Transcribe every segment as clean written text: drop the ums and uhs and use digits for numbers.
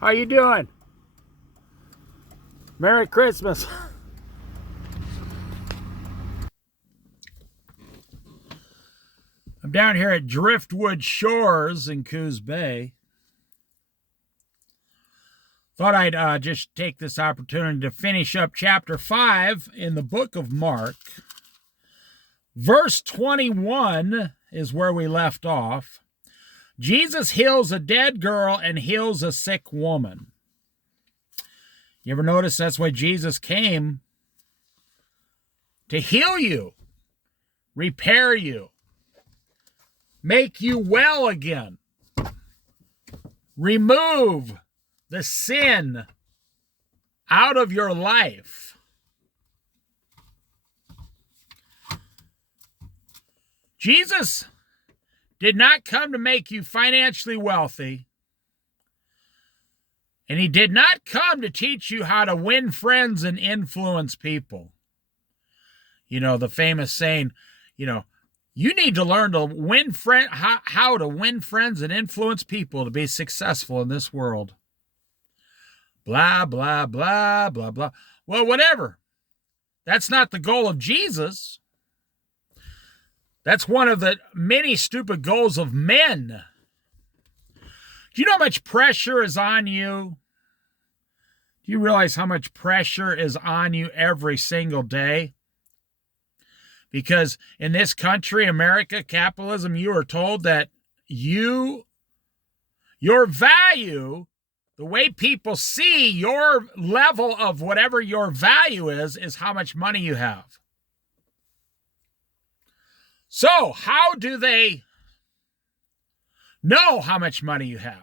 How you doing? Merry Christmas. I'm down here at Driftwood Shores in Coos Bay. Thought I'd just take this opportunity to finish up chapter 5 in the book of Mark. Verse 21 is where we left off. Jesus heals a dead girl and heals a sick woman. You ever notice that's why Jesus came? To heal you, repair you, make you well again, remove the sin out of your life. Jesus did not come to make you financially wealthy, and he did not come to teach you how to win friends and influence people. You know, the famous saying, you need to learn to win how to win friends and influence people to be successful in this world. Blah, blah, blah, blah, blah. Well, whatever. That's not the goal of Jesus. That's one of the many stupid goals of men. Do you know how much pressure is on you? Do you realize how much pressure is on you every single day? Because in this country, America, capitalism, you are told that your value, the way people see your level of whatever your value is how much money you have. So, how do they know how much money you have?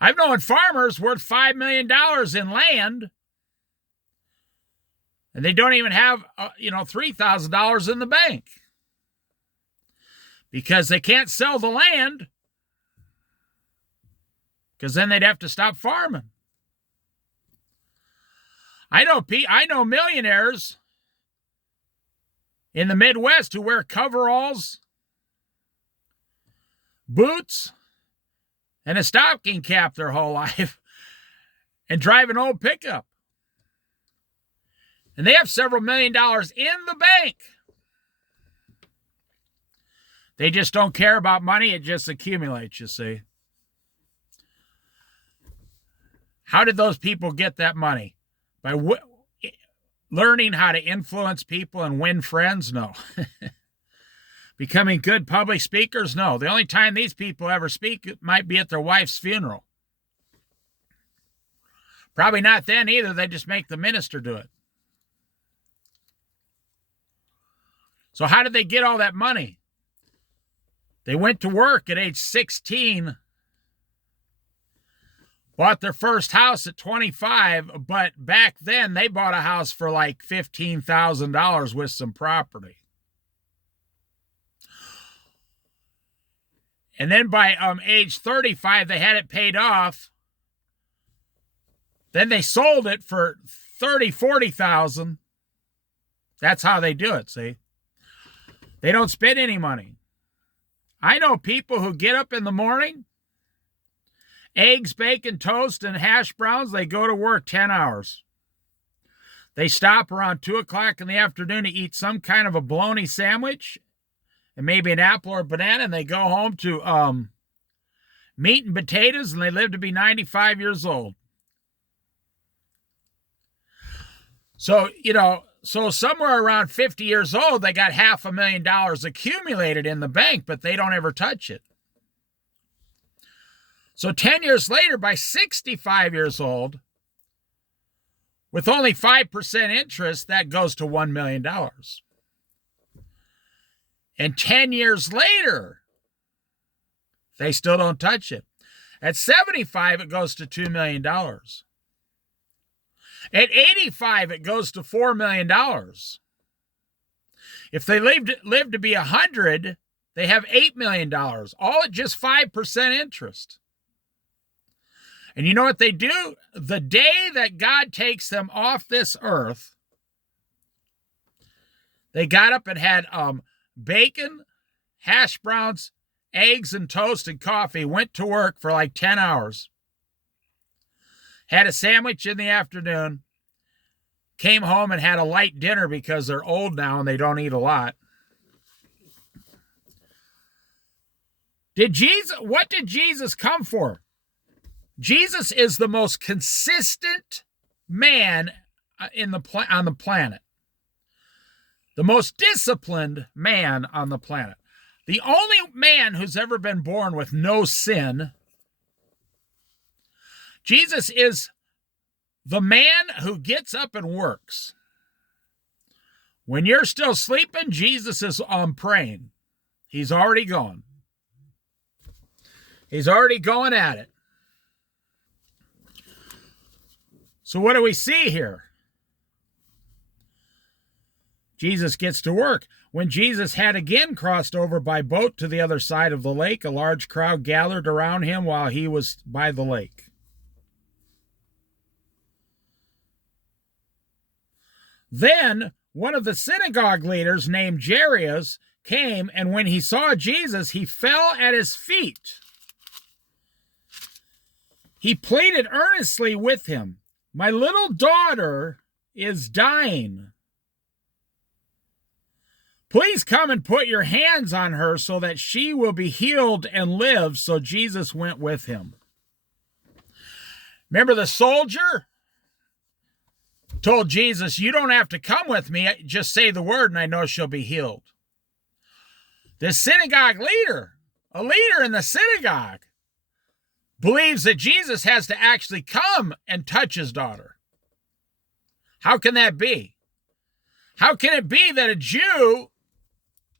I've known farmers worth $5 million in land, and they don't even have, $3,000 in the bank because they can't sell the land, because then they'd have to stop farming. I know millionaires in the Midwest who wear coveralls, boots, and a stocking cap their whole life and drive an old pickup. And they have several $1 million in the bank. They just don't care about money. It just accumulates, you see. How did those people get that money? By learning how to influence people and win friends? No. Becoming good public speakers? No. The only time these people ever speak might be at their wife's funeral. Probably not then either. They just make the minister do it. So how did they get all that money? They went to work at age 16, bought their first house at 25, but back then they bought a house for like $15,000 with some property. And then by age 35, they had it paid off. Then they sold it for $40,000. That's how they do it, see? They don't spend any money. I know people who get up in the morning, eggs, bacon, toast, and hash browns, they go to work 10 hours. They stop around 2 o'clock in the afternoon to eat some kind of a bologna sandwich and maybe an apple or a banana, and they go home to meat and potatoes, and they live to be 95 years old. So, so somewhere around 50 years old, they got $500,000 accumulated in the bank, but they don't ever touch it. So 10 years later, by 65 years old, with only 5% interest, that goes to $1 million. And 10 years later, they still don't touch it. At 75, it goes to $2 million. At 85, it goes to $4 million. If they live to be 100, they have $8 million, all at just 5% interest. And you know what they do? The day that God takes them off this earth, they got up and had bacon, hash browns, eggs, and toast and coffee, went to work for like 10 hours. had a sandwich in the afternoon, came home and had a light dinner because they're old now and they don't eat a lot. What did Jesus come for? Jesus is the most consistent man on the planet. The most disciplined man on the planet. The only man who's ever been born with no sin. Jesus is the man who gets up and works. When you're still sleeping, Jesus is praying. He's already gone. He's already going at it. So what do we see here? Jesus gets to work. When Jesus had again crossed over by boat to the other side of the lake, a large crowd gathered around him while he was by the lake. Then one of the synagogue leaders named Jairus came, and when he saw Jesus, he fell at his feet. He pleaded earnestly with him, "My little daughter is dying. Please come and put your hands on her so that she will be healed and live." So Jesus went with him. Remember the soldier told Jesus, "You don't have to come with me. Just say the word and I know she'll be healed." The synagogue leader, a leader in the synagogue, believes that Jesus has to actually come and touch his daughter. How can that be? How can it be that a Jew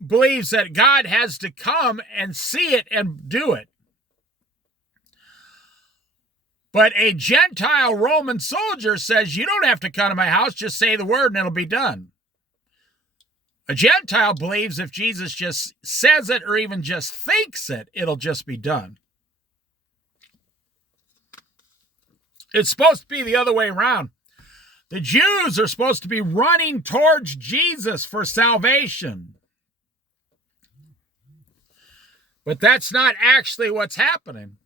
believes that God has to come and see it and do it, but a Gentile Roman soldier says, "You don't have to come to my house, just say the word and it'll be done"? A Gentile believes if Jesus just says it or even just thinks it, it'll just be done. It's supposed to be the other way around. The Jews are supposed to be running towards Jesus for salvation. But that's not actually what's happening.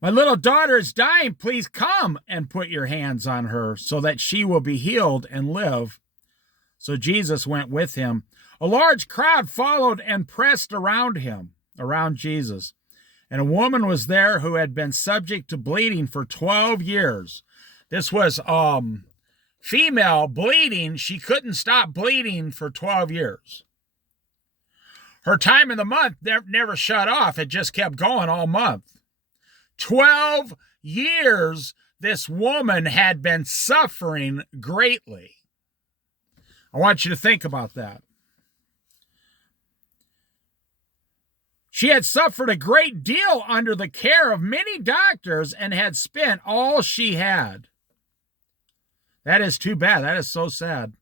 "My little daughter is dying. Please come and put your hands on her so that she will be healed and live." So Jesus went with him. A large crowd followed and pressed around Jesus. And a woman was there who had been subject to bleeding for 12 years. This was female bleeding. She couldn't stop bleeding for 12 years. Her time in the month never shut off. It just kept going all month. 12 years this woman had been suffering greatly. I want you to think about that. She had suffered a great deal under the care of many doctors and had spent all she had. That is too bad. That is so sad.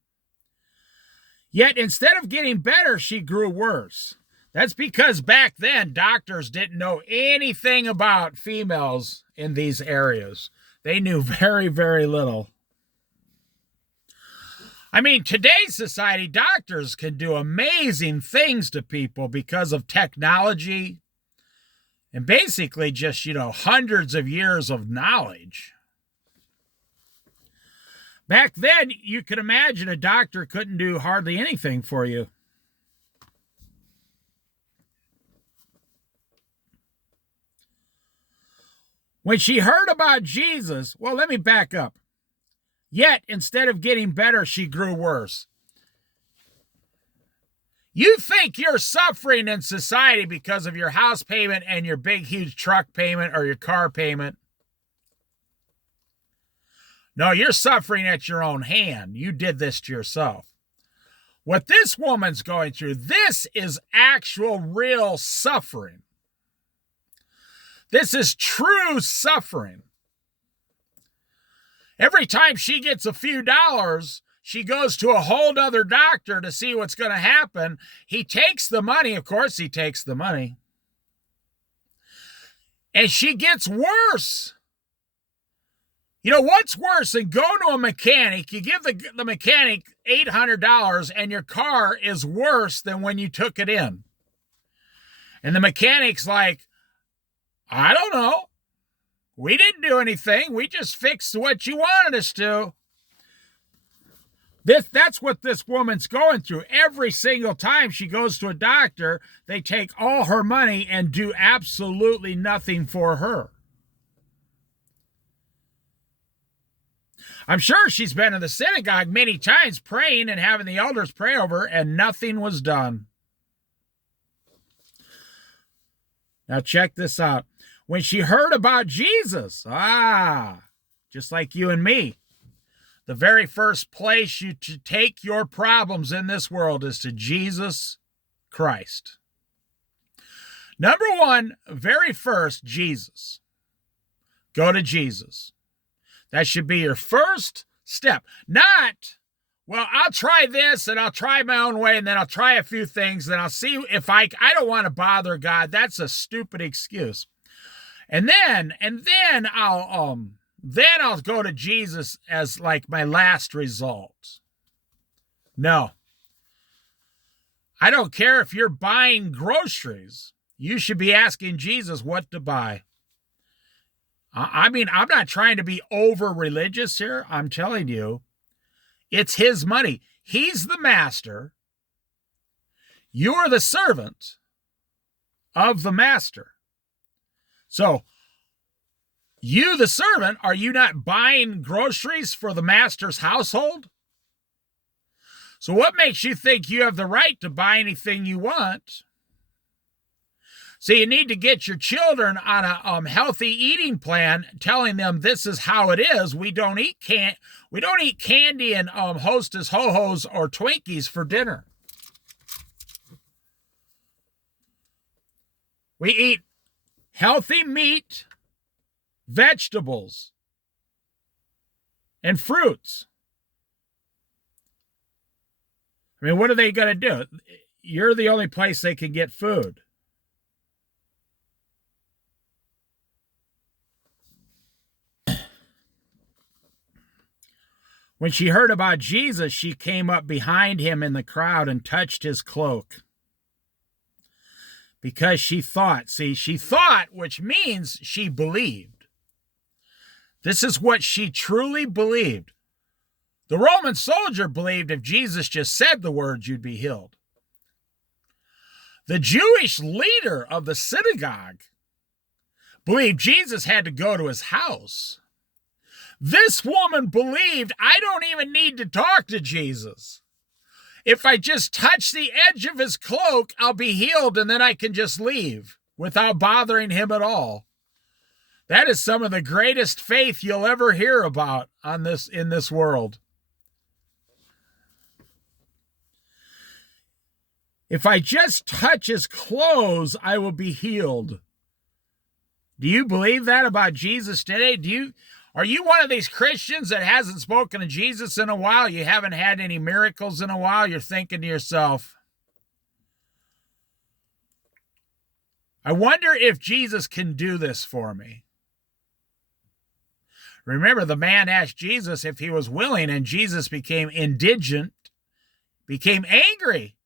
Yet instead of getting better, she grew worse. That's because back then, doctors didn't know anything about females in these areas. They knew very, very little. I mean, today's society, doctors can do amazing things to people because of technology and basically just, hundreds of years of knowledge. Back then, you could imagine a doctor couldn't do hardly anything for you. When she heard about Jesus, well, let me back up. Yet, instead of getting better, she grew worse. You think you're suffering in society because of your house payment and your big, huge truck payment or your car payment. No, you're suffering at your own hand. You did this to yourself. What this woman's going through, this is actual, real suffering. This is true suffering. Every time she gets a few dollars, she goes to a whole other doctor to see what's going to happen. He takes the money. Of course, he takes the money. And she gets worse. You know, what's worse than going to a mechanic, you give the mechanic $800 and your car is worse than when you took it in. And the mechanic's like, I don't know. We didn't do anything. We just fixed what you wanted us to. That's what this woman's going through. Every single time she goes to a doctor, they take all her money and do absolutely nothing for her. I'm sure she's been in the synagogue many times praying and having the elders pray over her, and nothing was done. Now check this out. When she heard about Jesus, just like you and me, the very first place you to take your problems in this world is to Jesus Christ. Number one, very first, Jesus. Go to Jesus. That should be your first step. Not, well, I'll try this and I'll try my own way and then I'll try a few things and I'll see if I don't want to bother God. That's a stupid excuse. And then I'll go to Jesus as like my last result. No. I don't care if you're buying groceries. You should be asking Jesus what to buy. I mean, I'm not trying to be over-religious here. I'm telling you, it's his money. He's the master. You're the servant of the master. So, you, the servant, are you not buying groceries for the master's household? So what makes you think you have the right to buy anything you want? So you need to get your children on a healthy eating plan, telling them this is how it is. We don't eat candy and Hostess Ho-Hos or Twinkies for dinner. We eat healthy meat, vegetables, and fruits. I mean, what are they going to do? You're the only place they can get food. When she heard about Jesus, she came up behind him in the crowd and touched his cloak. Because she thought, which means she believed. This is what she truly believed. The Roman soldier believed if Jesus just said the words, you'd be healed. The Jewish leader of the synagogue believed Jesus had to go to his house. This woman believed, I don't even need to talk to Jesus. If I just touch the edge of his cloak, I'll be healed and then I can just leave without bothering him at all. That is some of the greatest faith you'll ever hear about in this world. If I just touch his clothes, I will be healed. Do you believe that about Jesus today? Are you one of these Christians that hasn't spoken to Jesus in a while? You haven't had any miracles in a while? You're thinking to yourself, I wonder if Jesus can do this for me. Remember, the man asked Jesus if he was willing, and Jesus became indignant, became angry.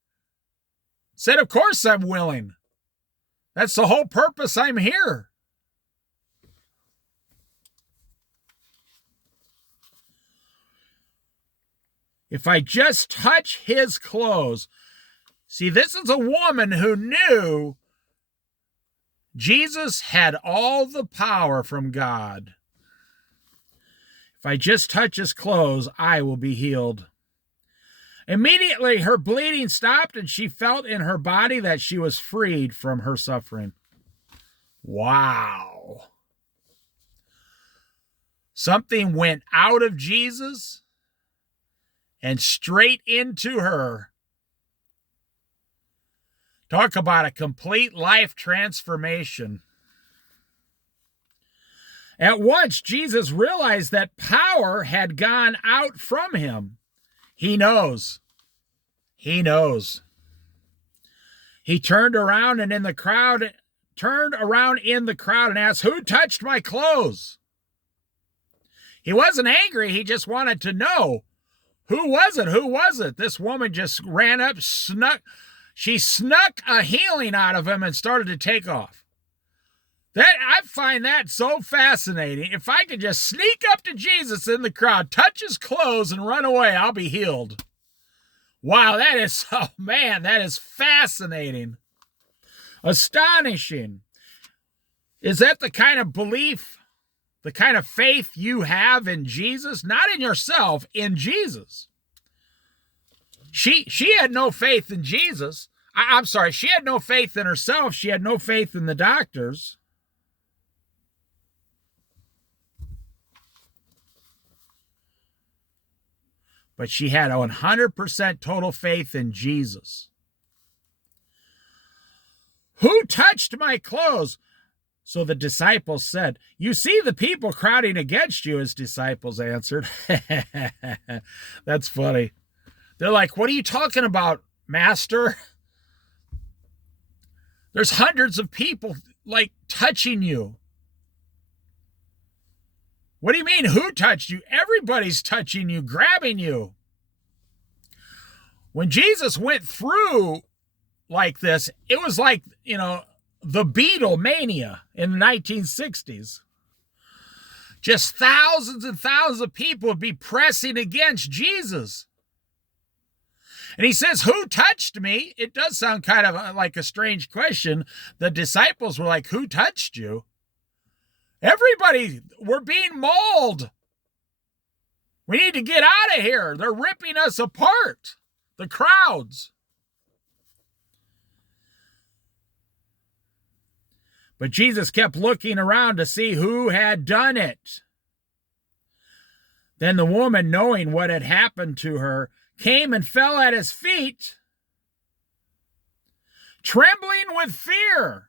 Said, of course I'm willing. That's the whole purpose I'm here. If I just touch his clothes. See, this is a woman who knew Jesus had all the power from God. If I just touch his clothes, I will be healed. Immediately, her bleeding stopped, and she felt in her body that she was freed from her suffering. Wow. Something went out of Jesus and straight into her. Talk about a complete life transformation. At once, Jesus realized that power had gone out from him. He knows. He knows. He turned around in the crowd and asked, who touched my clothes? He wasn't angry. He just wanted to know, who was it? Who was it? This woman just ran up, she snuck a healing out of him and started to take off. I find that so fascinating. If I could just sneak up to Jesus in the crowd, touch his clothes, and run away, I'll be healed. Wow, that is, oh man, that is fascinating. Astonishing. Is that the kind of belief, the kind of faith you have in Jesus? Not in yourself, in Jesus. She had no faith in Jesus. I'm sorry, she had no faith in herself. She had no faith in the doctors. But she had 100% total faith in Jesus. Who touched my clothes? So the disciples said, you see the people crowding against you, his disciples answered. That's funny. They're like, what are you talking about, Master? There's hundreds of people like touching you. What do you mean, who touched you? Everybody's touching you, grabbing you. When Jesus went through like this, it was like, the Beatlemania in the 1960s. Just thousands and thousands of people would be pressing against Jesus. And he says, who touched me? It does sound kind of like a strange question. The disciples were like, who touched you? Everybody, we're being mauled. We need to get out of here. They're ripping us apart. The crowds. But Jesus kept looking around to see who had done it. Then the woman, knowing what had happened to her, came and fell at his feet, trembling with fear.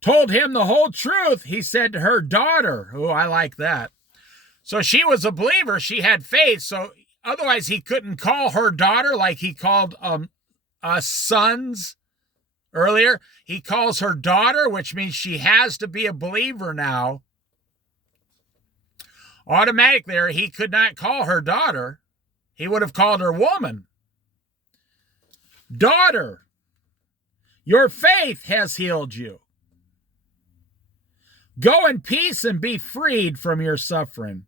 Told him the whole truth. He said to her, daughter. Oh, I like that. So she was a believer. She had faith. So otherwise he couldn't call her daughter like he called us sons earlier. He calls her daughter, which means she has to be a believer now. Automatically, he could not call her daughter. He would have called her woman. Daughter, your faith has healed you. Go in peace and be freed from your suffering.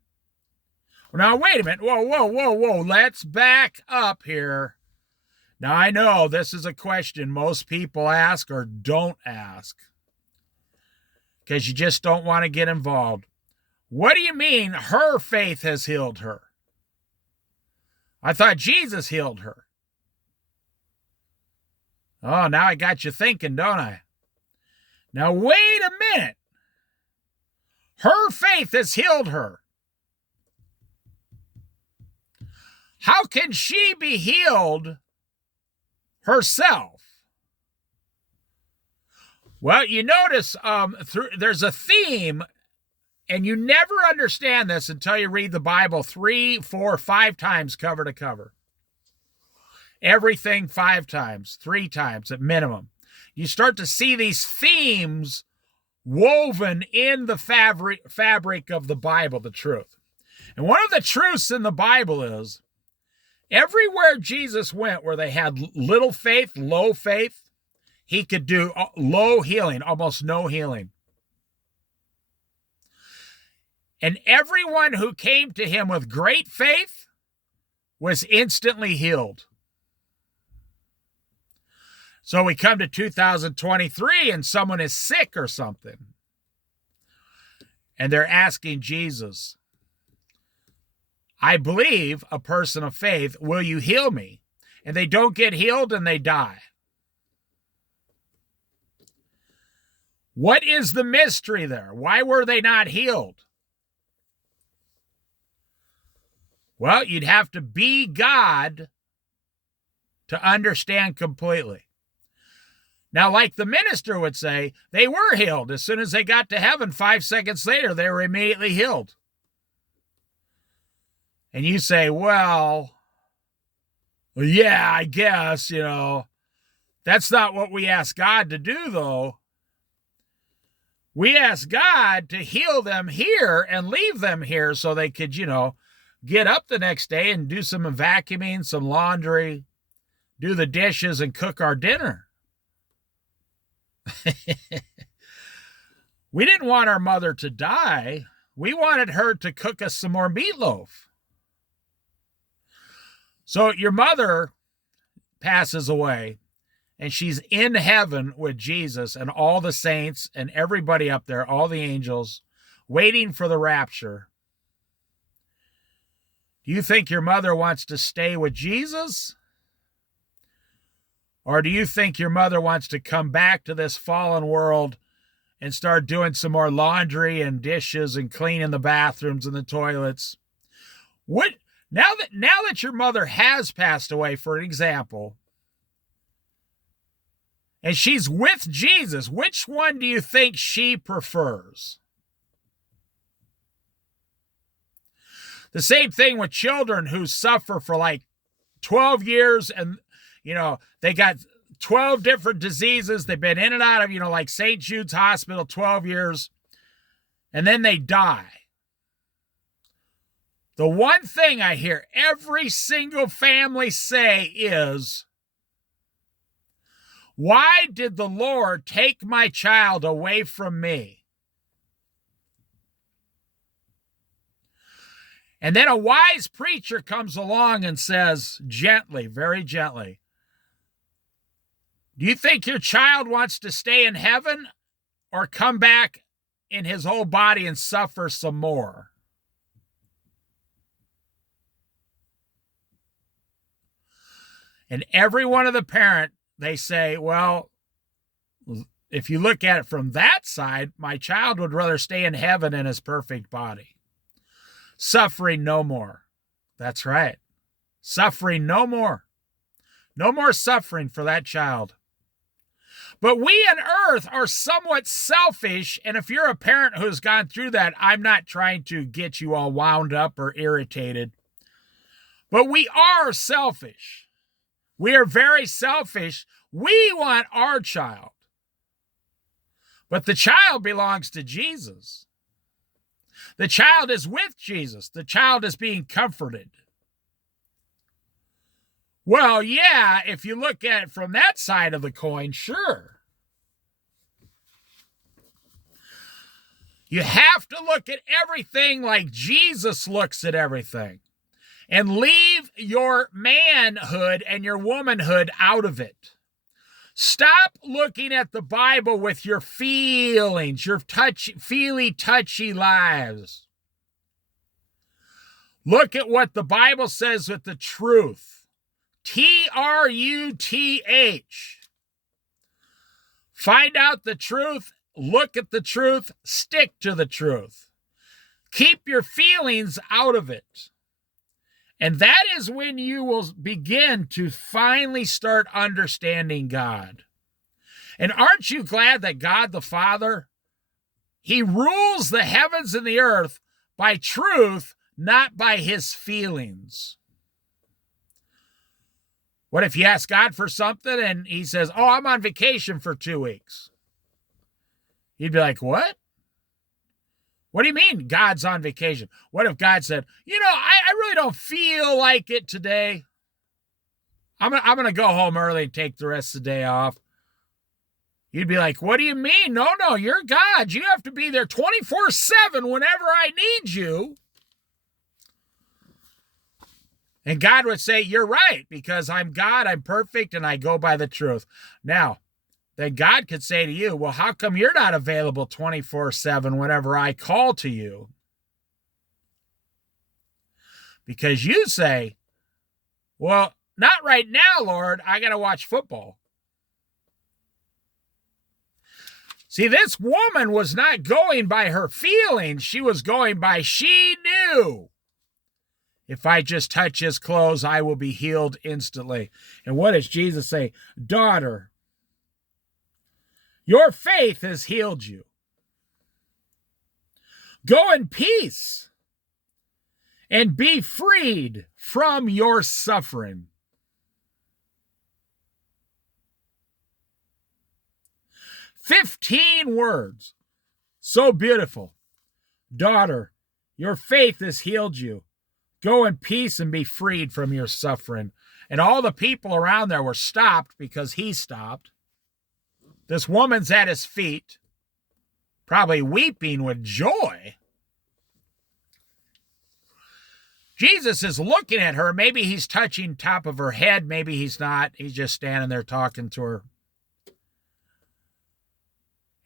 Now, wait a minute. Whoa. Let's back up here. Now, I know this is a question most people ask or don't ask because you just don't want to get involved. What do you mean her faith has healed her? I thought Jesus healed her. Oh, now I got you thinking, don't I? Now, wait a minute. Her faith has healed her. How can she be healed herself? Well, you notice there's a theme, and you never understand this until you read the Bible 3, 4, 5 times cover to cover. Everything 5 times, 3 times at minimum. You start to see these themes woven in the fabric of the Bible, the truth. And one of the truths in the Bible is everywhere Jesus went where they had little faith, low faith, he could do low healing, almost no healing. And everyone who came to him with great faith was instantly healed. So we come to 2023 and someone is sick or something. And they're asking Jesus, I believe, a person of faith, will you heal me? And they don't get healed and they die. What is the mystery there? Why were they not healed? Well, you'd have to be God to understand completely. Now, like the minister would say, they were healed. As soon as they got to heaven, 5 seconds later, they were immediately healed. And you say, well, yeah, I guess, that's not what we ask God to do, though. We asked God to heal them here and leave them here so they could, get up the next day and do some vacuuming, some laundry, do the dishes, and cook our dinner. We didn't want our mother to die. We wanted her to cook us some more meatloaf. So your mother passes away, and she's in heaven with Jesus and all the saints and everybody up there, all the angels, waiting for the rapture. Do you think your mother wants to stay with Jesus? Or do you think your mother wants to come back to this fallen world and start doing some more laundry and dishes and cleaning the bathrooms and the toilets? Now that your mother has passed away, for example, and she's with Jesus, which one do you think she prefers? The same thing with children who suffer for like 12 years and, they got 12 different diseases. They've been in and out of, like St. Jude's Hospital, 12 years, and then they die. The one thing I hear every single family say is, why did the Lord take my child away from me? And then a wise preacher comes along and says, gently, very gently, do you think your child wants to stay in heaven or come back in his whole body and suffer some more? And every one of the parent, they say, well, if you look at it from that side, my child would rather stay in heaven in his perfect body. Suffering no more. That's right. Suffering no more. No more suffering for that child. But we on earth are somewhat selfish, and if you're a parent who's gone through that, I'm not trying to get you all wound up or irritated, but we are selfish. We are very selfish. We want our child, but the child belongs to Jesus. The child is with Jesus. The child is being comforted. Well, yeah, if you look at it from that side of the coin, sure. You have to look at everything like Jesus looks at everything, and leave your manhood and your womanhood out of it. Stop looking at the Bible with your feelings, your touchy lives. Look at what the Bible says with the truth. Truth. Find out the truth, look at the truth, stick to the truth. Keep your feelings out of it. And that is when you will begin to finally start understanding God. And aren't you glad that God the Father, He rules the heavens and the earth by truth, not by His feelings? What if you ask God for something and He says, oh, I'm on vacation for 2 weeks? You'd be like, what? What do you mean God's on vacation? What if God said, I really don't feel like it today. I'm going to go home early and take the rest of the day off. You'd be like, what do you mean? No, you're God. You have to be there 24/7 whenever I need you. And God would say, you're right, because I'm God, I'm perfect, and I go by the truth. Now, then God could say to you, well, how come you're not available 24/7 whenever I call to you? Because you say, well, not right now, Lord, I got to watch football. See, this woman was not going by her feelings. She was going by, she knew. If I just touch his clothes, I will be healed instantly. And what does Jesus say? Daughter, your faith has healed you. Go in peace and be freed from your suffering. "15 words. So beautiful. Daughter, your faith has healed you. Go in peace and be freed from your suffering. And all the people around there were stopped because he stopped. This woman's at his feet, probably weeping with joy. Jesus is looking at her. Maybe he's touching top of her head. Maybe he's not. He's just standing there talking to her.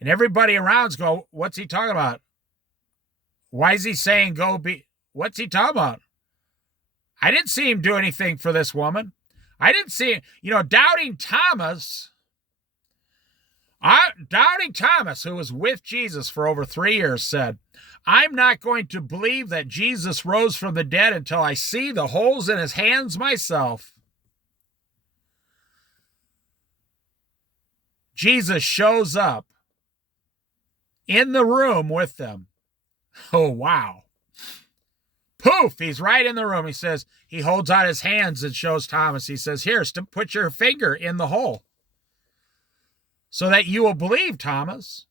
And everybody around's go, what's he talking about? Why is he saying go be? What's he talking about? I didn't see him do anything for this woman. I didn't see, Doubting Thomas, who was with Jesus for over 3 years, said, I'm not going to believe that Jesus rose from the dead until I see the holes in his hands myself. Jesus shows up in the room with them. Oh, wow. Poof, he's right in the room. He says, he holds out his hands and shows Thomas. He says, here, put your finger in the hole so that you will believe, Thomas.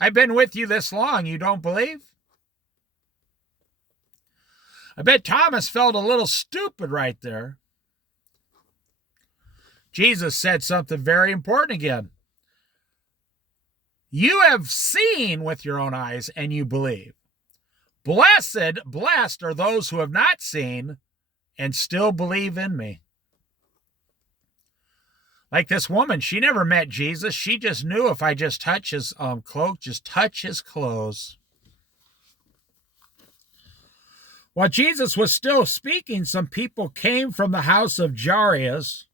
I've been with you this long. You don't believe? I bet Thomas felt a little stupid right there. Jesus said something very important again. You have seen with your own eyes and you believe. Blessed are those who have not seen and still believe in me. Like this woman, she never met Jesus. She just knew if I just touch his cloak, just touch his clothes. While Jesus was still speaking, some people came from the house of Jairus,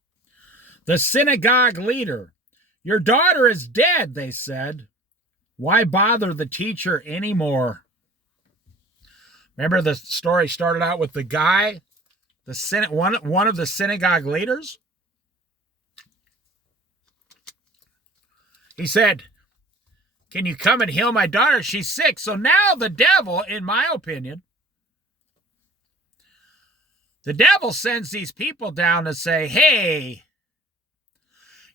the synagogue leader. Your daughter is dead, they said. Why bother the teacher anymore? Remember the story started out with the guy, one of the synagogue leaders? He said, can you come and heal my daughter? She's sick. So now the devil, in my opinion, the devil sends these people down to say, hey,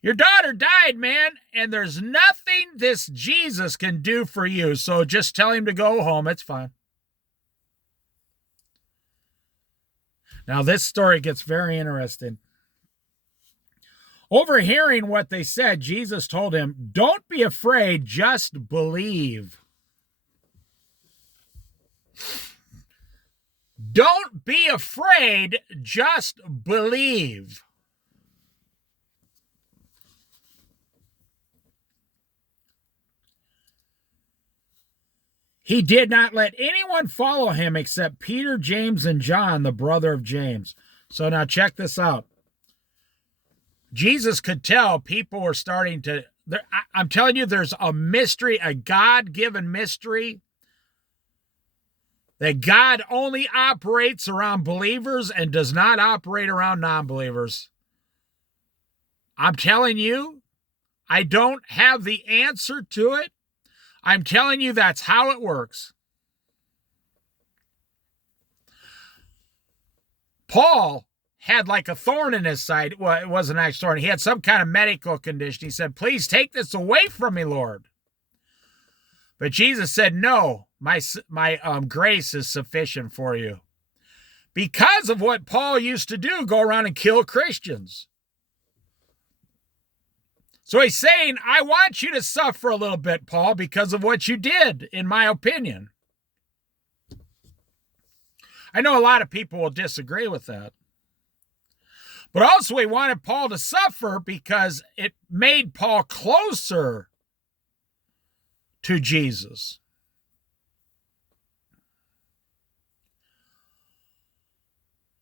your daughter died, man, and there's nothing this Jesus can do for you. So just tell him to go home. It's fine. Now this story gets very interesting. Overhearing what they said, Jesus told him, don't be afraid, just believe. Don't be afraid, just believe. He did not let anyone follow him except Peter, James, and John, the brother of James. So now check this out. Jesus could tell people were starting to, I'm telling you, there's a mystery, a God-given mystery, that God only operates around believers and does not operate around non-believers. I'm telling you, I don't have the answer to it. I'm telling you that's how it works. Paul had like a thorn in his side. Well, it wasn't actually thorn. He had some kind of medical condition. He said, please take this away from me, Lord. But Jesus said, no, my grace is sufficient for you. Because of what Paul used to do, go around and kill Christians. So he's saying, I want you to suffer a little bit, Paul, because of what you did, in my opinion. I know a lot of people will disagree with that. But also he wanted Paul to suffer because it made Paul closer to Jesus.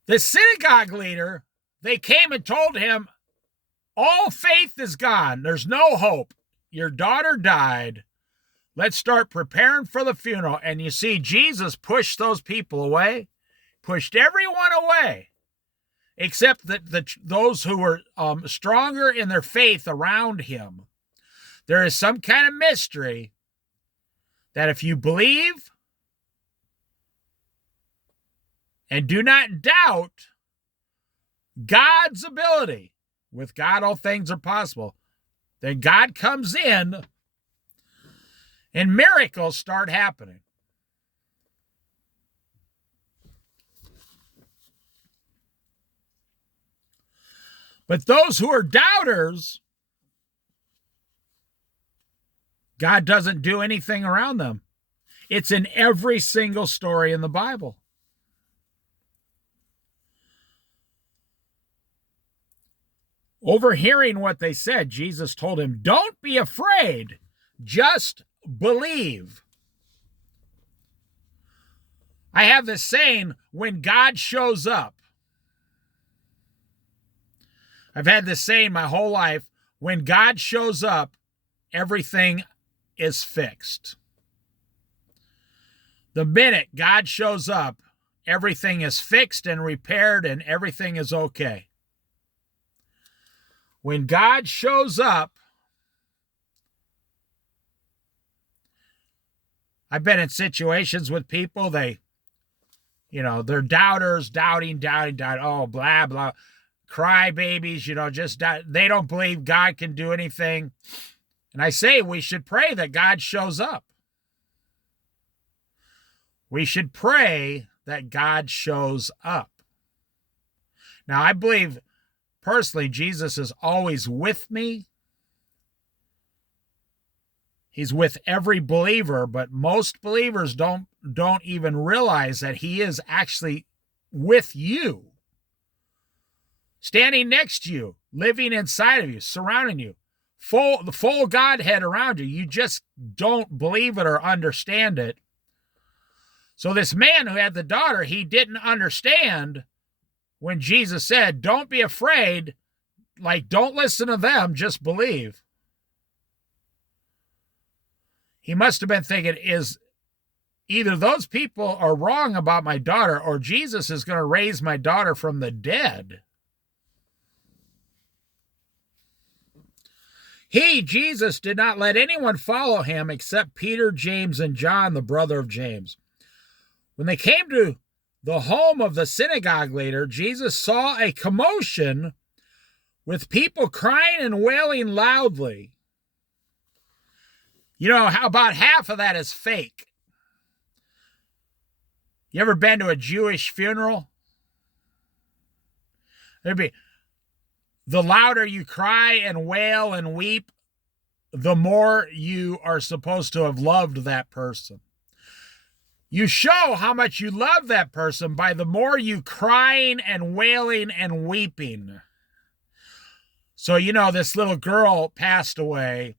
The synagogue leader, they came and told him, all faith is gone. There's no hope. Your daughter died. Let's start preparing for the funeral. And you see, Jesus pushed those people away, pushed everyone away, except that those who were stronger in their faith around him. There is some kind of mystery that if you believe and do not doubt God's ability, with God all things are possible, then God comes in and miracles start happening. But those who are doubters, God doesn't do anything around them. It's in every single story in the Bible. Overhearing what they said, Jesus told him, "Don't be afraid, just believe." I have this saying, when God shows up. I've had this saying my whole life, when God shows up, everything is fixed. The minute God shows up, everything is fixed and repaired and everything is okay. When God shows up, I've been in situations with people, they're doubters, doubting. Oh, blah, blah. Crybabies, just they don't believe God can do anything. And I say we should pray that God shows up. We should pray that God shows up. Now, I believe personally Jesus is always with me. He's with every believer, but most believers don't even realize that he is actually with you. Standing next to you, living inside of you, surrounding you, the full Godhead around you. You just don't believe it or understand it. So this man who had the daughter, he didn't understand when Jesus said, "Don't be afraid, don't listen to them, just believe." He must have been thinking, is either those people are wrong about my daughter or Jesus is going to raise my daughter from the dead. Jesus, did not let anyone follow him except Peter, James, and John, the brother of James. When they came to the home of the synagogue leader, Jesus saw a commotion with people crying and wailing loudly. How about half of that is fake? You ever been to a Jewish funeral? The louder you cry and wail and weep, the more you are supposed to have loved that person. You show how much you love that person by the more you crying and wailing and weeping. So, this little girl passed away.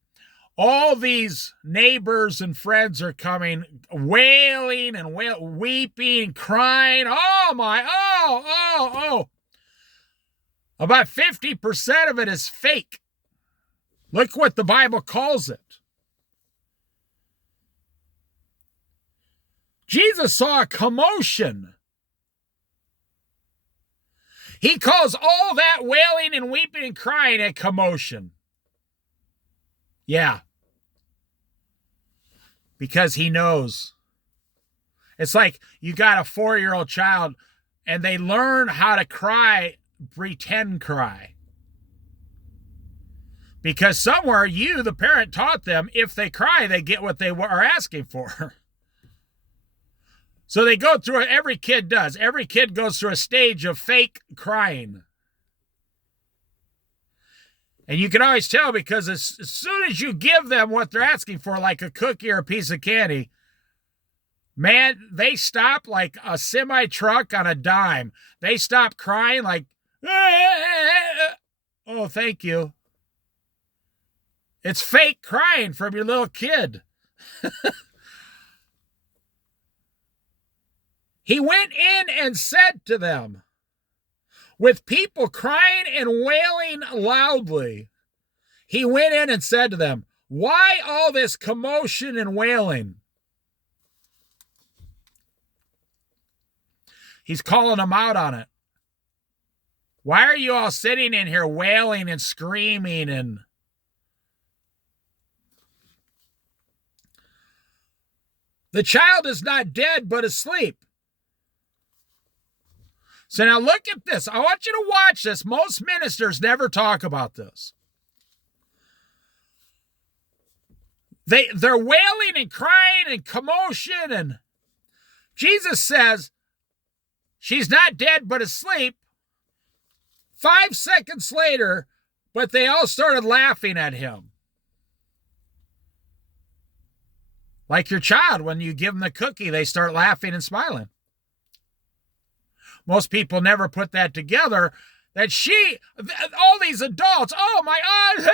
All these neighbors and friends are coming, wailing and weeping, crying. Oh. About 50% of it is fake. Look what the Bible calls it. Jesus saw a commotion. He calls all that wailing and weeping and crying a commotion. Yeah. Because he knows. It's like you got a 4-year-old child and they learn how to cry, pretend cry. Because somewhere you, the parent, taught them if they cry, they get what they are asking for. So they go through it. Every kid does. Every kid goes through a stage of fake crying. And you can always tell because as soon as you give them what they're asking for, like a cookie or a piece of candy, man, they stop like a semi-truck on a dime. They stop crying like, oh, thank you. It's fake crying from your little kid. He went in and said to them, with people crying and wailing loudly, he went in and said to them, "Why all this commotion and wailing?" He's calling them out on it. Why are you all sitting in here wailing and screaming and... The child is not dead, but asleep. So now look at this. I want you to watch this. Most ministers never talk about this. They're wailing and crying and commotion, and Jesus says, she's not dead but asleep. 5 seconds later, but they all started laughing at him. Like your child, when you give them the cookie, they start laughing and smiling. Most people never put that together, that all these adults, oh my God,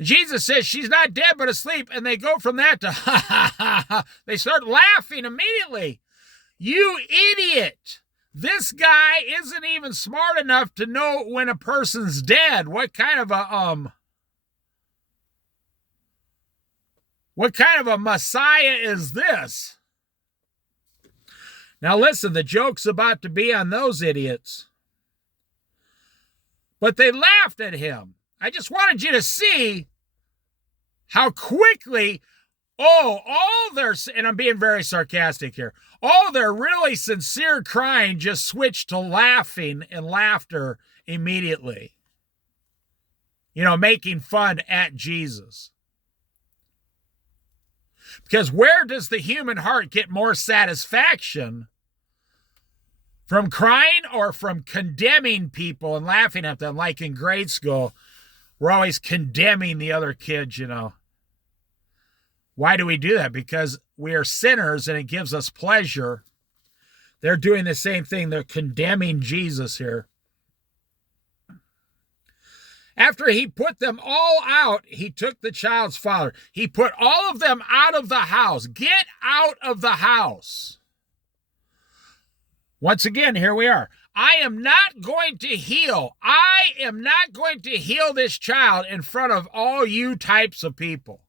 Jesus says she's not dead but asleep, and they go from that to ha ha ha ha. They start laughing immediately. You idiot! This guy isn't even smart enough to know when a person's dead. What kind of a Messiah is this? Now listen, the joke's about to be on those idiots. But they laughed at him. I just wanted you to see how quickly, all their, and I'm being very sarcastic here, all their really sincere crying just switched to laughing and laughter immediately. Making fun at Jesus. Because where does the human heart get more satisfaction? From crying or from condemning people and laughing at them? Like in grade school, we're always condemning the other kids, Why do we do that? Because we are sinners and it gives us pleasure. They're doing the same thing. They're condemning Jesus here. After he put them all out, he took the child's father. He put all of them out of the house. Get out of the house. Once again, here we are. I am not going to heal. I am not going to heal this child in front of all you types of people.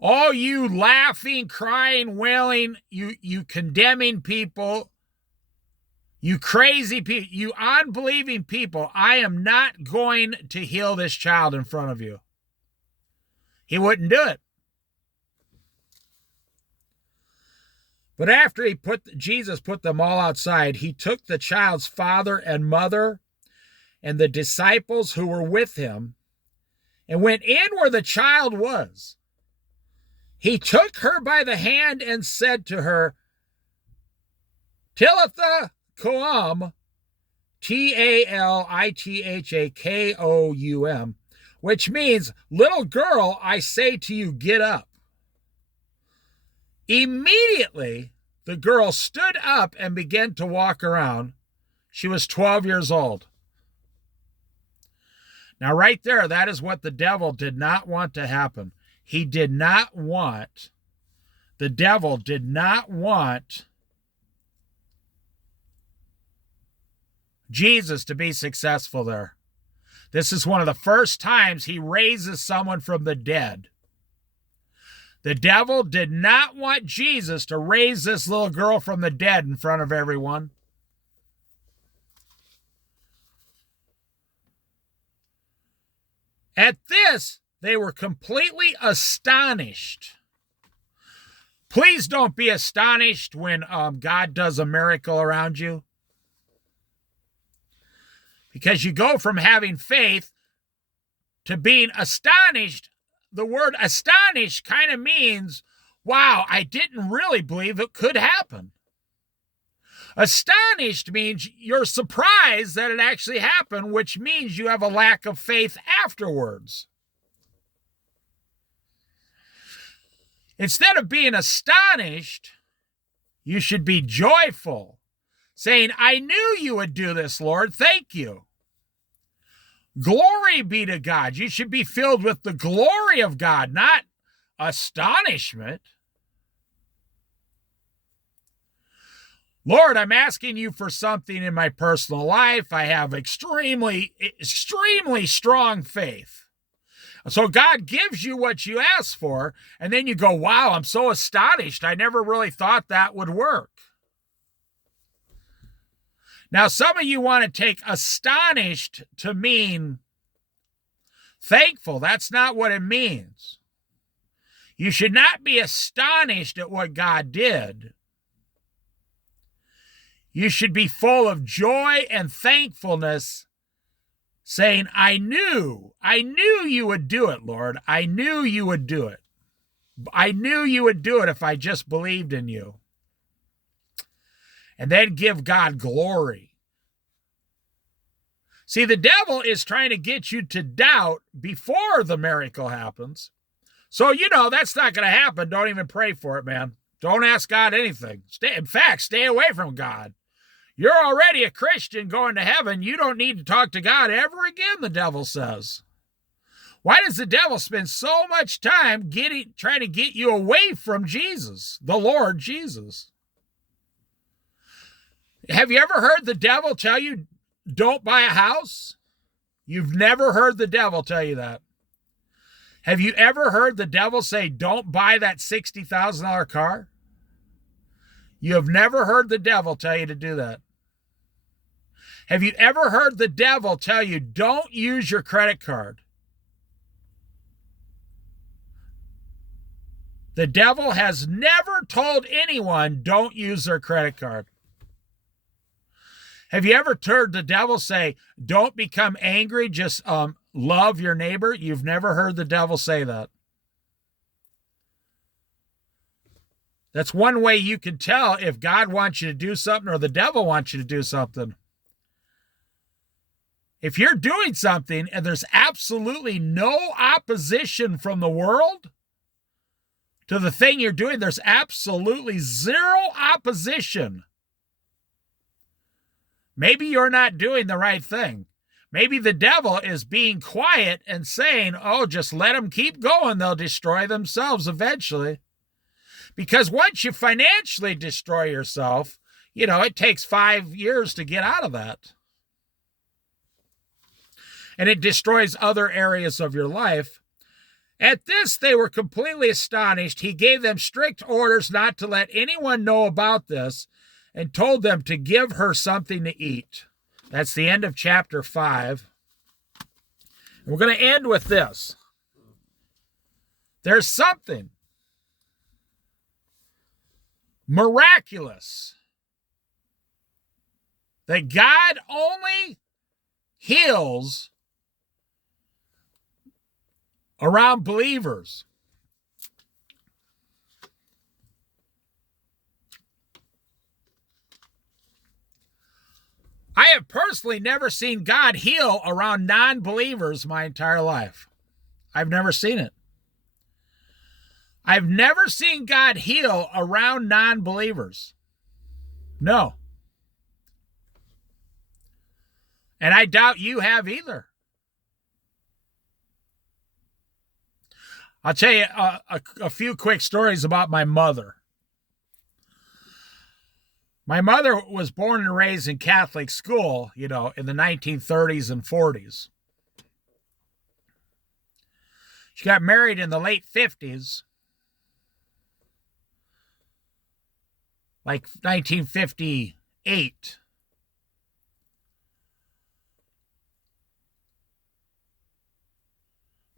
All you laughing, crying, wailing, you condemning people, you crazy people, you unbelieving people. I am not going to heal this child in front of you. He wouldn't do it. But after Jesus put them all outside, he took the child's father and mother and the disciples who were with him and went in where the child was. He took her by the hand and said to her, Talitha koum, Talithakoum, which means, little girl, I say to you, get up. Immediately, the girl stood up and began to walk around. She was 12 years old. Now, right there, that is what the devil did not want to happen. The devil did not want Jesus to be successful there. This is one of the first times he raises someone from the dead. The devil did not want Jesus to raise this little girl from the dead in front of everyone. At this, they were completely astonished. Please don't be astonished when God does a miracle around you. Because you go from having faith to being astonished. The word astonished kind of means, wow, I didn't really believe it could happen. Astonished means you're surprised that it actually happened, which means you have a lack of faith afterwards. Instead of being astonished, you should be joyful, saying, I knew you would do this, Lord. Thank you. Glory be to God. You should be filled with the glory of God, not astonishment. Lord, I'm asking you for something in my personal life. I have extremely, extremely strong faith. So God gives you what you ask for, and then you go, wow, I'm so astonished. I never really thought that would work. Now, some of you want to take astonished to mean thankful. That's not what it means. You should not be astonished at what God did. You should be full of joy and thankfulness saying, I knew you would do it, Lord. I knew you would do it. I knew you would do it if I just believed in you. And then give God glory. See, the devil is trying to get you to doubt before the miracle happens. So, that's not going to happen. Don't even pray for it, man. Don't ask God anything. In fact, stay away from God. You're already a Christian going to heaven. You don't need to talk to God ever again, the devil says. Why does the devil spend so much time trying to get you away from Jesus, the Lord Jesus? Have you ever heard the devil tell you, don't buy a house? You've never heard the devil tell you that. Have you ever heard the devil say, don't buy that $60,000 car? You have never heard the devil tell you to do that. Have you ever heard the devil tell you, don't use your credit card? The devil has never told anyone, don't use their credit card. Have you ever heard the devil say, don't become angry, just love your neighbor? You've never heard the devil say that. That's one way you can tell if God wants you to do something or the devil wants you to do something. If you're doing something and there's absolutely no opposition from the world to the thing you're doing, there's absolutely zero opposition. Maybe you're not doing the right thing. Maybe the devil is being quiet and saying, oh, just let them keep going. They'll destroy themselves eventually. Because once you financially destroy yourself, it takes 5 years to get out of that. And it destroys other areas of your life. At this, they were completely astonished. He gave them strict orders not to let anyone know about this and told them to give her something to eat. That's the end of chapter 5. And we're going to end with this. There's something miraculous that God only heals around believers. I have personally never seen God heal around non-believers my entire life. I've never seen it. I've never seen God heal around non-believers. No. And I doubt you have either. I'll tell you a few quick stories about my mother. My mother was born and raised in Catholic school, in the 1930s and 40s. She got married in the late 50s, like 1958.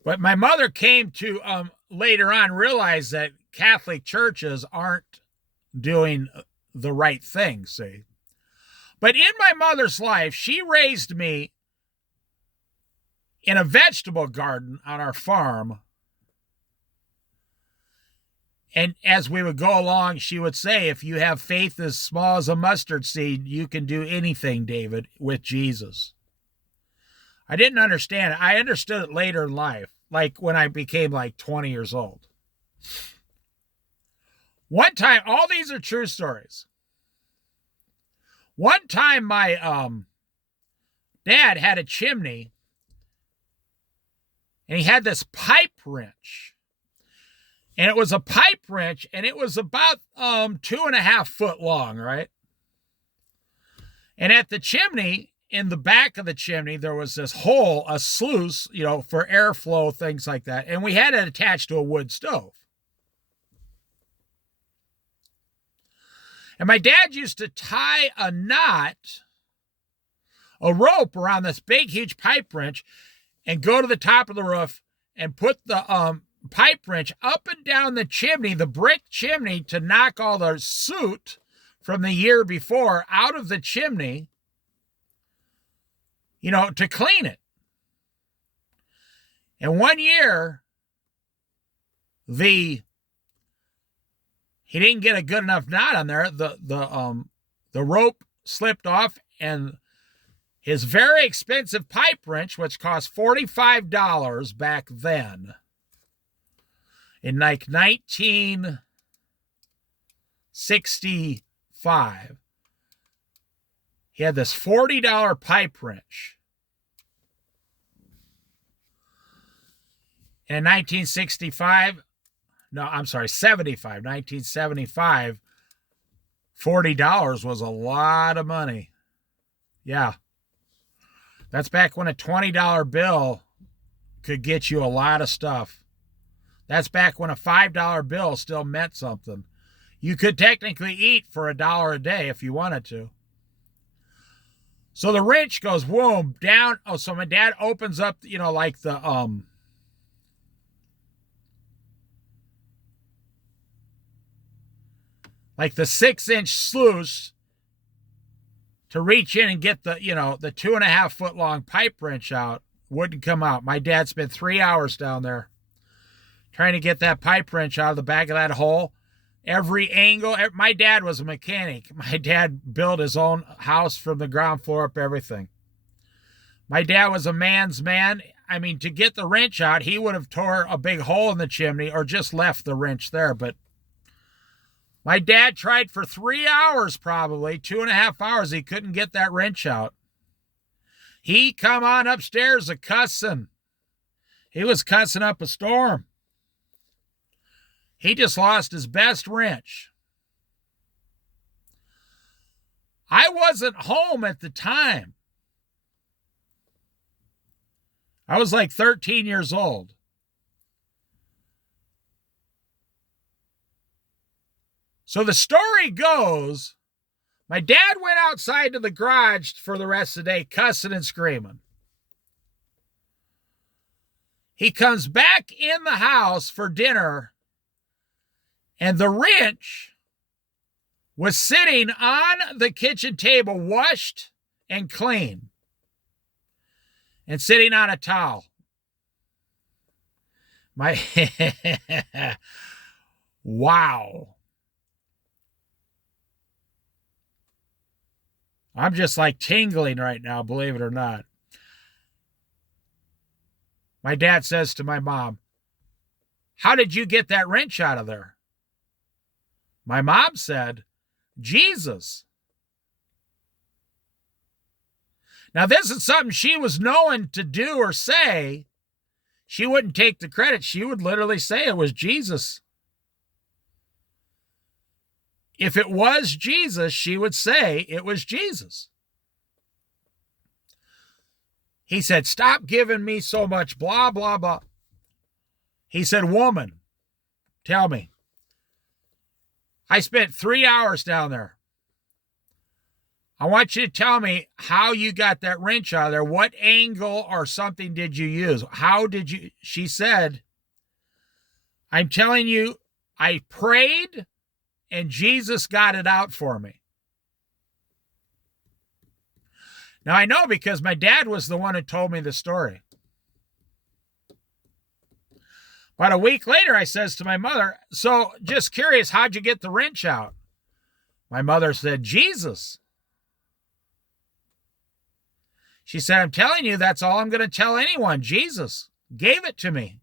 But my mother came to later on realize that Catholic churches aren't doing the right thing, see. But in my mother's life, she raised me in a vegetable garden on our farm. And as we would go along, she would say, if you have faith as small as a mustard seed, you can do anything, David, with Jesus. I didn't understand it. I understood it later in life, like when I became like 20 years old. One time, all these are true stories. One time my dad had a chimney and he had this pipe wrench. And it was a pipe wrench and it was about 2.5 foot long, right? And at the chimney, in the back of the chimney, there was this hole, a sluice, for airflow, things like that. And we had it attached to a wood stove. And my dad used to tie a rope around this big, huge pipe wrench and go to the top of the roof and put the pipe wrench up and down the chimney, the brick chimney, to knock all the soot from the year before out of the chimney, to clean it. And one year, he didn't get a good enough knot on there. The rope slipped off, and his very expensive pipe wrench, which cost $45 back then, in like 1965, he had this $40 pipe wrench. In 1975, 1975, $40 was a lot of money. Yeah. That's back when a $20 bill could get you a lot of stuff. That's back when a $5 bill still meant something. You could technically eat for $1 a day if you wanted to. So the wrench goes, boom, down. Oh, so my dad opens up, like the, like the 6-inch sluice to reach in and get the 2.5 foot long pipe wrench out. Wouldn't come out. My dad spent 3 hours down there trying to get that pipe wrench out of the back of that hole. Every angle. My dad was a mechanic. My dad built his own house from the ground floor up, everything. My dad was a man's man. I mean, to get the wrench out, he would have tore a big hole in the chimney or just left the wrench there. But my dad tried for 3 hours, probably 2.5 hours. He couldn't get that wrench out. He come on upstairs a cussing. He was cussing up a storm. He just lost his best wrench. I wasn't home at the time. I was like 13 years old. So the story goes, my dad went outside to the garage for the rest of the day, cussing and screaming. He comes back in the house for dinner, and the wrench was sitting on the kitchen table, washed and clean, and sitting on a towel. Wow. I'm just like tingling right now, believe it or not. My dad says to my mom, "How did you get that wrench out of there?" My mom said, "Jesus." Now, this is something she was known to do or say. She wouldn't take the credit. She would literally say it was Jesus. If it was Jesus, she would say it was Jesus. He said, "Stop giving me so much blah, blah, blah." He said, "Woman, tell me. I spent 3 hours down there. I want you to tell me how you got that wrench out of there. What angle or something did you use? How did you?" She said, "I'm telling you, I prayed and Jesus got it out for me." Now, I know because my dad was the one who told me the story. About a week later, I says to my mother, "So just curious, how'd you get the wrench out?" My mother said, "Jesus." She said, "I'm telling you, that's all I'm going to tell anyone. Jesus gave it to me."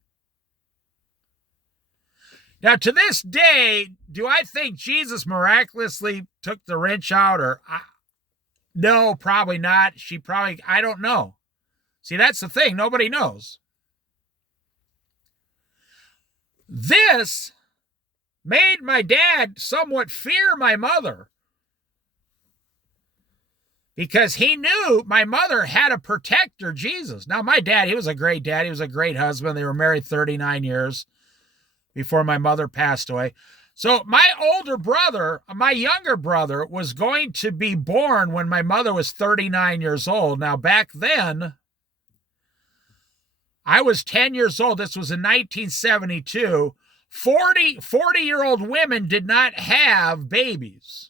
Now, to this day, do I think Jesus miraculously took the wrench out? No, probably not. I don't know. See, that's the thing. Nobody knows. This made my dad somewhat fear my mother, because he knew my mother had a protector, Jesus. Now, my dad, he was a great dad. He was a great husband. They were married 39 years before my mother passed away. So my younger brother was going to be born when my mother was 39 years old. Now, back then, I was 10 years old. This was in 1972. 40-year-old women did not have babies.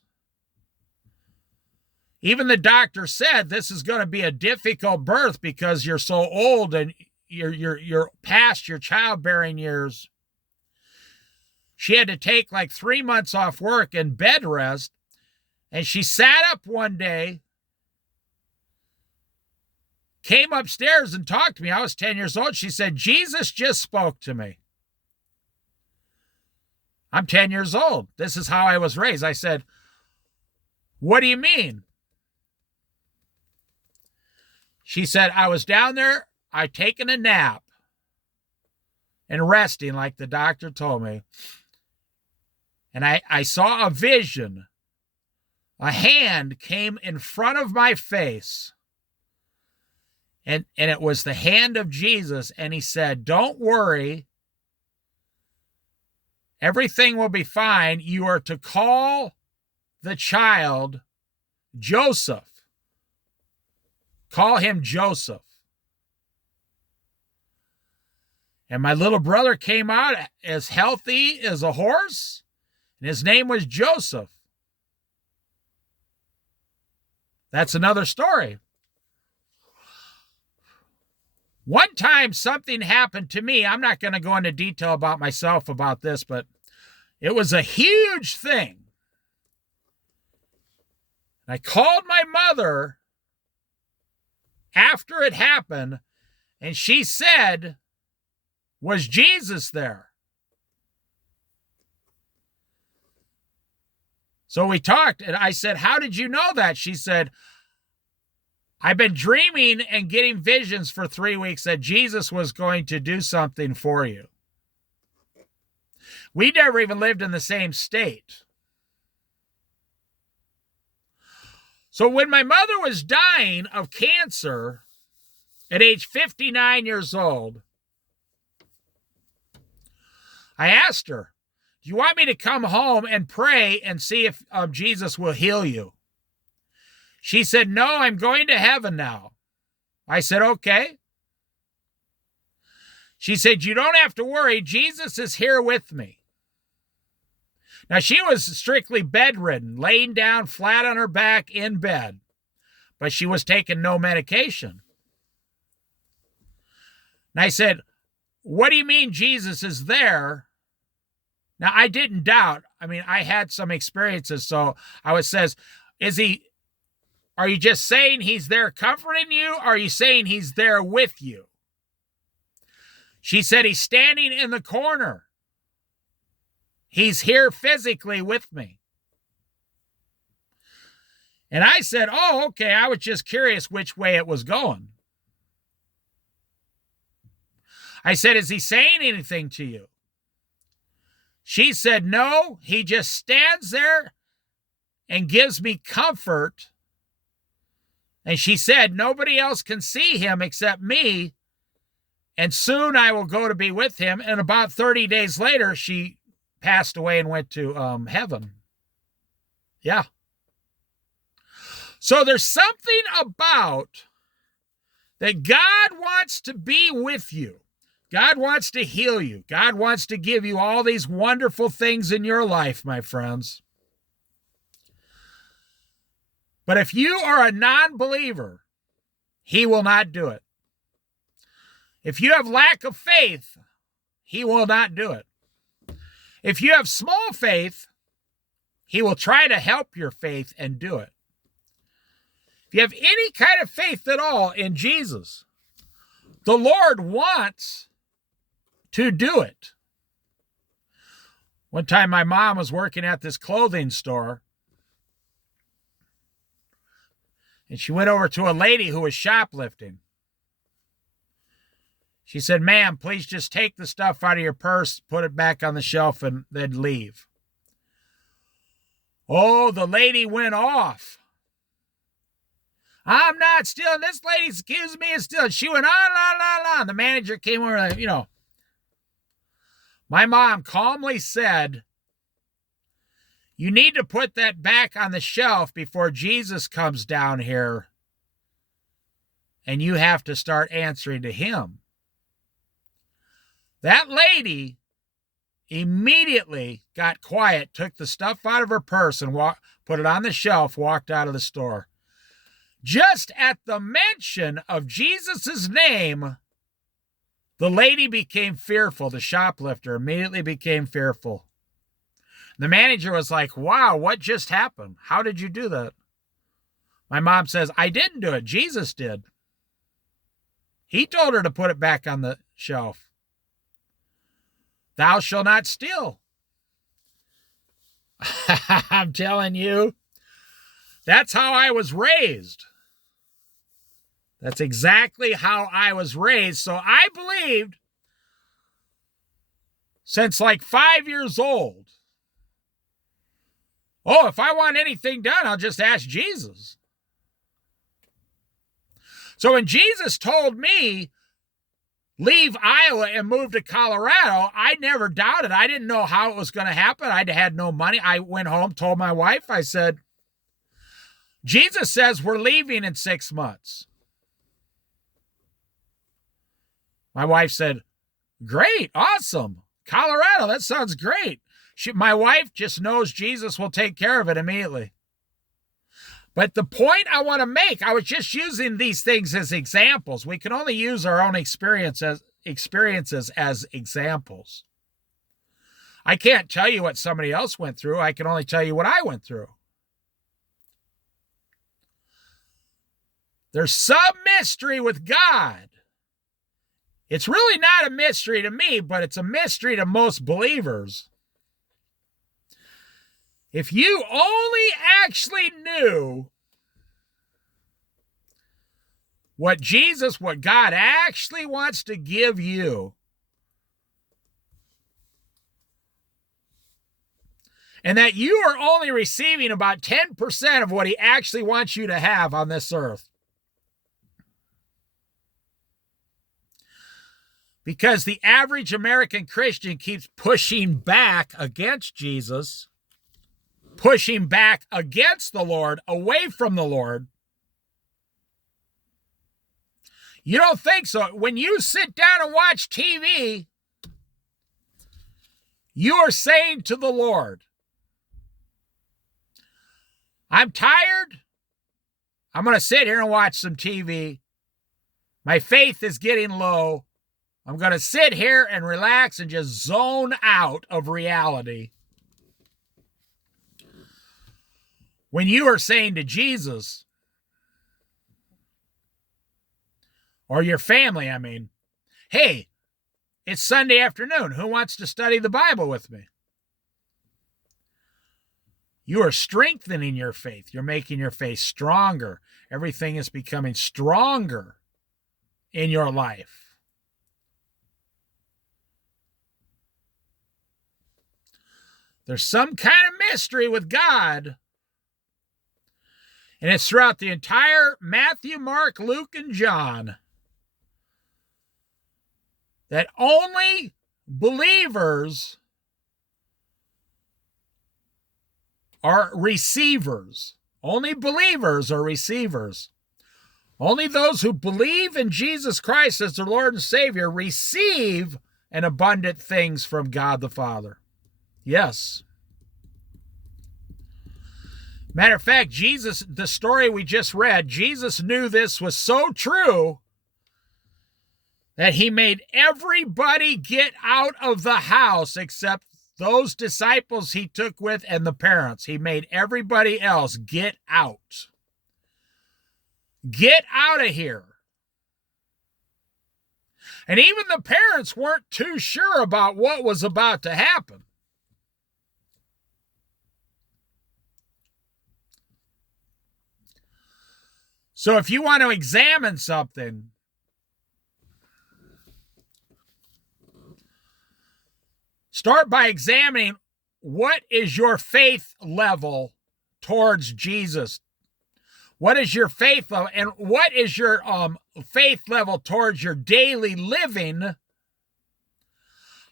Even the doctor said this is going to be a difficult birth because you're so old and you're past your childbearing years. She had to take like 3 months off work and bed rest. And she sat up one day, came upstairs and talked to me. I was 10 years old. She said, Jesus just spoke to me. I'm 10 years old. This is how I was raised. I said, what do you mean? She said, I was down there. I'd taken a nap and resting like the doctor told me. And I saw a vision. A hand came in front of my face. And it was the hand of Jesus. And he said, don't worry. Everything will be fine. You are to call the child Joseph. Call him Joseph. And my little brother came out as healthy as a horse. And his name was Joseph. That's another story. One time something happened to me. I'm not going to go into detail about myself about this, but it was a huge thing. I called my mother after it happened, and she said, was Jesus there? So we talked, and I said, how did you know that? She said, I've been dreaming and getting visions for 3 weeks that Jesus was going to do something for you. We never even lived in the same state. So when my mother was dying of cancer at age 59 years old, I asked her, do you want me to come home and pray and see if Jesus will heal you? She said, no, I'm going to heaven now. I said, okay. She said, you don't have to worry. Jesus is here with me. Now, she was strictly bedridden, laying down flat on her back in bed, but she was taking no medication. And I said, what do you mean Jesus is there? Now, I didn't doubt. I mean, I had some experiences, so I says, are you just saying he's there comforting you, or are you saying he's there with you? She said, he's standing in the corner. He's here physically with me. And I said, oh, okay, I was just curious which way it was going. I said, is he saying anything to you? She said, no, he just stands there and gives me comfort. And she said, nobody else can see him except me. And soon I will go to be with him. And about 30 days later, she passed away and went to heaven. Yeah. So there's something about that God wants to be with you. God wants to heal you. God wants to give you all these wonderful things in your life, my friends. But if you are a non-believer, he will not do it. If you have lack of faith, he will not do it. If you have small faith, he will try to help your faith and do it. If you have any kind of faith at all in Jesus, the Lord wants to do it. One time my mom was working at this clothing store, and she went over to a lady who was shoplifting. She said, ma'am, please just take the stuff out of your purse, put it back on the shelf, and then leave. Oh, the lady went off. I'm not stealing. This lady's accused me of stealing. She went on. The manager came over, My mom calmly said, you need to put that back on the shelf before Jesus comes down here, and you have to start answering to him. That lady immediately got quiet, took the stuff out of her purse and put it on the shelf, walked out of the store. Just at the mention of Jesus' name, The lady became fearful. The shoplifter immediately became fearful. The manager was like, wow, what just happened? How did you do that? My mom says, I didn't do it. Jesus did. He told her to put it back on the shelf. Thou shalt not steal. I'm telling you, that's how I was raised. That's exactly how I was raised. So I believed since like 5 years old, oh, if I want anything done, I'll just ask Jesus. So when Jesus told me, leave Iowa and move to Colorado, I never doubted. I didn't know how it was going to happen. I had no money. I went home, told my wife, I said, Jesus says we're leaving in 6 months. My wife said, great, awesome. Colorado, that sounds great. My wife just knows Jesus will take care of it immediately. But the point I want to make, I was just using these things as examples. We can only use our own experiences as examples. I can't tell you what somebody else went through. I can only tell you what I went through. There's some mystery with God. It's really not a mystery to me, but it's a mystery to most believers. If you only actually knew what God actually wants to give you, and that you are only receiving about 10% of what he actually wants you to have on this earth. Because the average American Christian keeps pushing back against Jesus, pushing back against the Lord, away from the Lord. You don't think so? When you sit down and watch TV, you are saying to the Lord, I'm tired. I'm going to sit here and watch some TV. My faith is getting low. I'm going to sit here and relax and just zone out of reality. When you are saying to Jesus, or your family, hey, it's Sunday afternoon. Who wants to study the Bible with me? You are strengthening your faith. You're making your faith stronger. Everything is becoming stronger in your life. There's some kind of mystery with God. And it's throughout the entire Matthew, Mark, Luke, and John that only believers are receivers. Only believers are receivers. Only those who believe in Jesus Christ as their Lord and Savior receive an abundant things from God the Father. Yes. Matter of fact, Jesus, the story we just read, Jesus knew this was so true that he made everybody get out of the house except those disciples he took with and the parents. He made everybody else get out. Get out of here. And even the parents weren't too sure about what was about to happen. So if you want to examine something, start by examining what is your faith level towards Jesus. What is your faith level, and what is your faith level towards your daily living?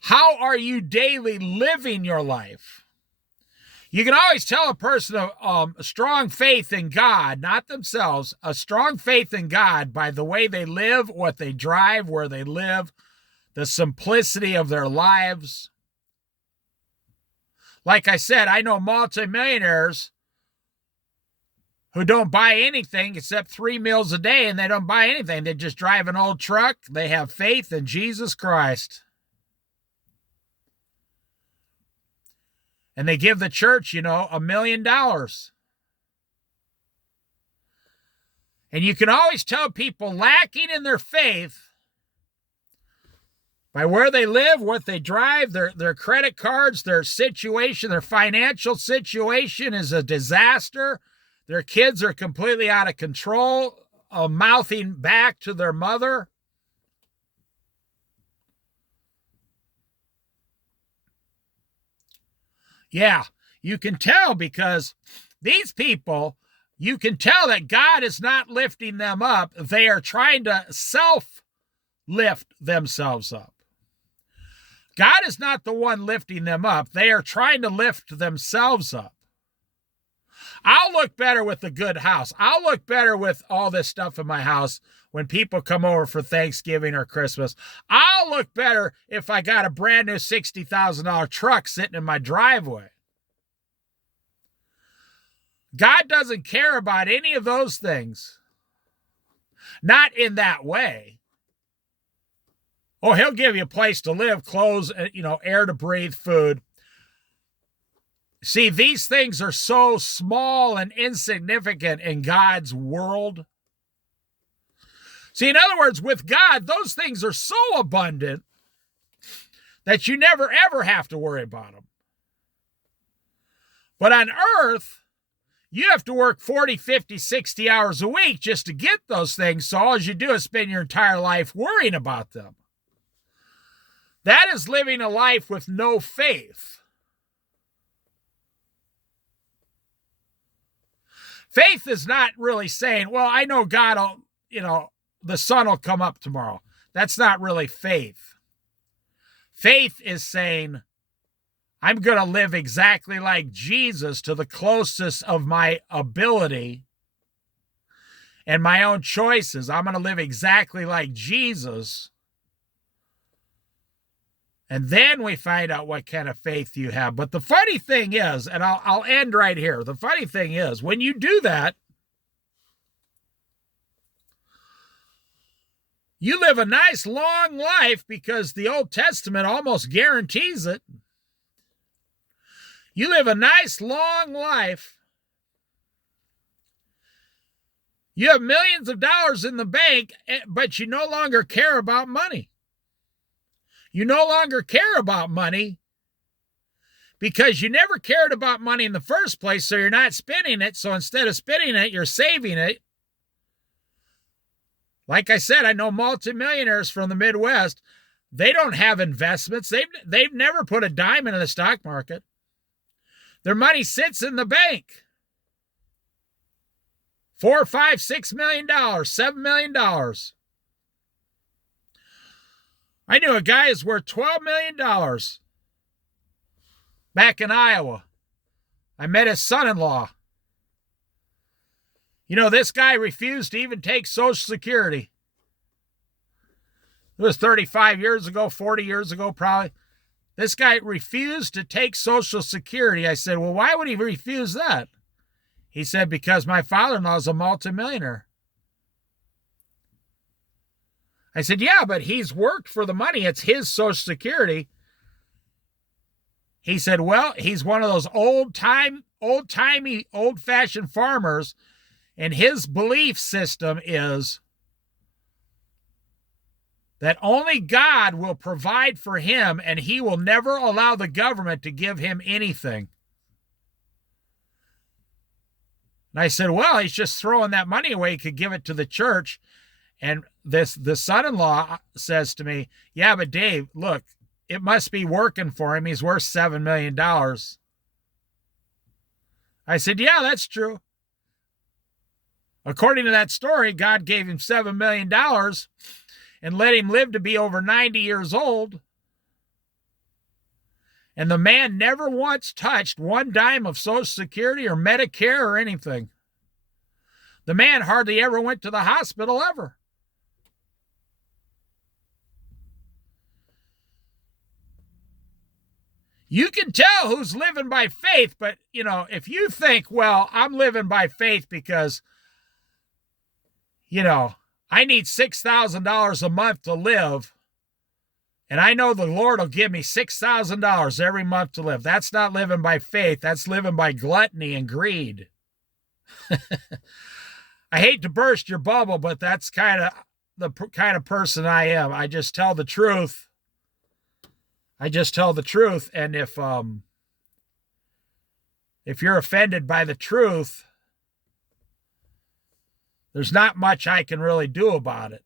How are you daily living your life? You can always tell a person a strong faith in God, not themselves, a strong faith in God by the way they live, what they drive, where they live, the simplicity of their lives. Like I said, I know multimillionaires who don't buy anything except 3 meals a day, and they don't buy anything. They just drive an old truck. They have faith in Jesus Christ. And they give the church, $1 million. And you can always tell people lacking in their faith by where they live, what they drive, their credit cards, their situation, their financial situation is a disaster. Their kids are completely out of control, mouthing back to their mother. Yeah, you can tell because these people, you can tell that God is not lifting them up. They are trying to self-lift themselves up. God is not the one lifting them up. They are trying to lift themselves up. I'll look better with a good house. I'll look better with all this stuff in my house when people come over for Thanksgiving or Christmas. I'll look better if I got a brand new $60,000 truck sitting in my driveway. God doesn't care about any of those things. Not in that way. Oh, he'll give you a place to live, clothes, air to breathe, food. See, these things are so small and insignificant in God's world. See, in other words, with God, those things are so abundant that you never, ever have to worry about them. But on earth, you have to work 40, 50, 60 hours a week just to get those things. So all you do is spend your entire life worrying about them. That is living a life with no faith. Faith is not really saying, well, I know God will, the sun will come up tomorrow. That's not really faith. Faith is saying, I'm going to live exactly like Jesus to the closest of my ability and my own choices. I'm going to live exactly like Jesus. And then we find out what kind of faith you have. But the funny thing is, and I'll end right here. The funny thing is, when you do that, you live a nice long life because the Old Testament almost guarantees it. You live a nice long life. You have millions of dollars in the bank, but you no longer care about money. You no longer care about money because you never cared about money in the first place, so you're not spending it. So instead of spending it, you're saving it. Like I said, I know multimillionaires from the Midwest. They don't have investments. They've never put a dime into the stock market. Their money sits in the bank. $4, $5, $6 million, $7 million. I knew a guy who's worth $12 million back in Iowa. I met his son-in-law. This guy refused to even take Social Security. It was 35 years ago, 40 years ago probably. This guy refused to take Social Security. I said, well, why would he refuse that? He said, because my father-in-law is a multimillionaire. I said, yeah, but he's worked for the money. It's his Social Security. He said, well, he's one of those old-timey, old-fashioned farmers, and his belief system is that only God will provide for him, and he will never allow the government to give him anything. And I said, well, he's just throwing that money away. He could give it to the church. And the son-in-law says to me, yeah, but Dave, look, it must be working for him. He's worth $7 million. I said, yeah, that's true. According to that story, God gave him $7 million and let him live to be over 90 years old. And the man never once touched one dime of Social Security or Medicare or anything. The man hardly ever went to the hospital ever. You can tell who's living by faith, but, if you think, well, I'm living by faith because, I need $6,000 a month to live, and I know the Lord will give me $6,000 every month to live. That's not living by faith. That's living by gluttony and greed. I hate to burst your bubble, but that's kind of the kind of person I am. I just tell the truth. And if you're offended by the truth, there's not much I can really do about it.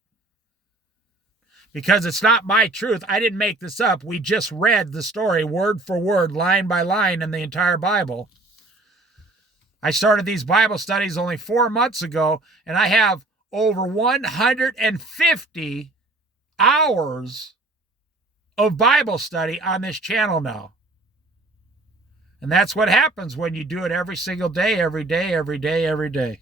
Because it's not my truth. I didn't make this up. We just read the story word for word, line by line in the entire Bible. I started these Bible studies only 4 months ago, and I have over 150 hours of Bible study on this channel now. And that's what happens when you do it every single day, every day, every day, every day.